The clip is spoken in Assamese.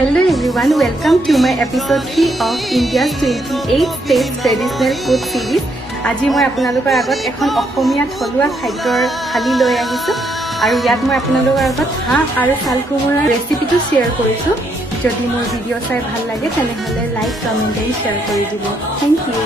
Hello everyone, welcome to my episode 3 of India's 28 States Traditional Food Series. আজি মই আপোনালোকৰ আগত এখন অসমীয়া থলুৱা খাদ্যৰ থালি লৈ আহিছো আৰু ইয়াত মই আপোনালোকৰ আগত হাঁহ আৰু চাল কোমোৰাৰ ৰেচিপিটো শ্বেয়াৰ কৰিছো। যদি মোৰ ভিডিঅ' চাই ভাল লাগে তেনেহলে লাইক, কমেন্ট আৰু শ্বেয়াৰ কৰি দিব। Thank you.